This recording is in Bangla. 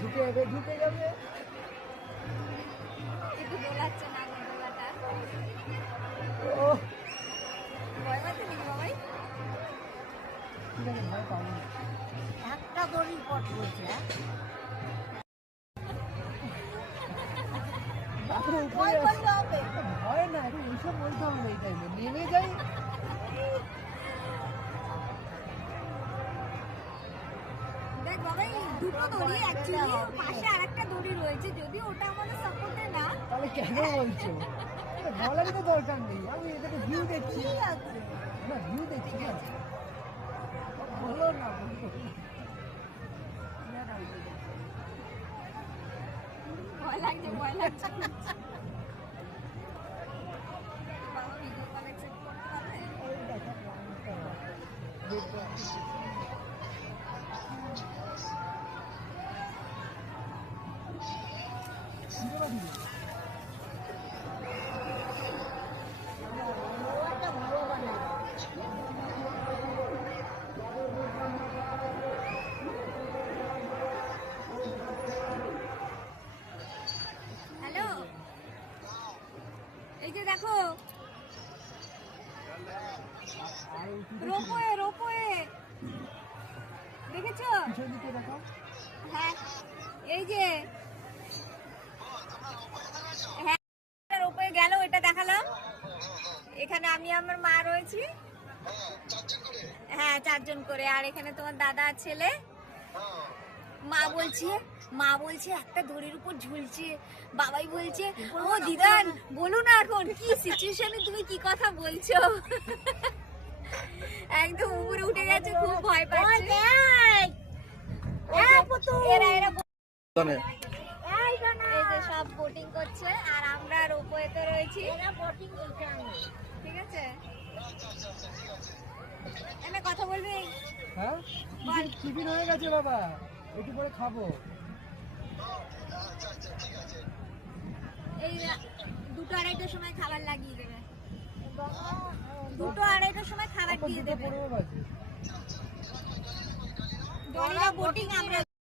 ঢুকে যাবে। একটু দোলাচ্ছে না দোলাটা। ও ভয় পাচ্ছে নাকি বাবাই? ঠিক আছে, ভয় পাবো না। একটা দড়ির পথ বলছে। ভয় করলে হবে। ভয় না, এখন এইসব বলতে হবে না। এই টাইমে নেমে যাই। দেখ বাবাই, দুটো দড়ি অ্যাকচুয়ালি, পাশে আরেকটা দড়ি রয়েছে, যদি ওটা আমাদের সাপোর্টে না। তাহলে কেন বলছো? বলারই তো দরকার নেই, আমি এটাকে ভিউ দেখছি। না, ভিউ দেখছি না। বলো না, বলো। ভয় লাগছে, ভয় লাগছে। বাবা ভিডিও কল অ্যাকসেপ্ট করতে পারবে? এই দেখা প্ল্যানটা। হ্যালো, এই যে দেখো রোপওয়ে, রোপওয়ে দেখেছো? পিছন দিকে দেখো। হ্যাঁ, এই যে হ্যাঁ, রোপওয়ে গেল, এটা দেখালাম। এখানে আমি আমার মা রয়েছি। হ্যাঁ, 4 জন করে। আর এখানে তোমার দাদা আর ছেলে। মা বলছে একটা দড়ির উপর ঝুলছে। বাবাই বলছে, ও দিদান বলো না এখন কি সিচুয়েশনে তুমি কি কথা বলছো। একদম উপরে উঠে গেছে, খুব ভয় পাচ্ছে। এরা এই যে সব বোটিং করছে, আর আমরা রোপওয়েতে রয়েছি। ঠিক আছে, এনে কথা বলবি? হ্যাঁ, টিফিন হয়ে গেছে বাবা, একটু পরে খাবো। এই 2-2:30টার সময় খাবার লাগিয়ে দেবে। 2-2:30টার সময় খাবার দিয়ে দেবে। পড়বে বাজে। বোটিং আমরা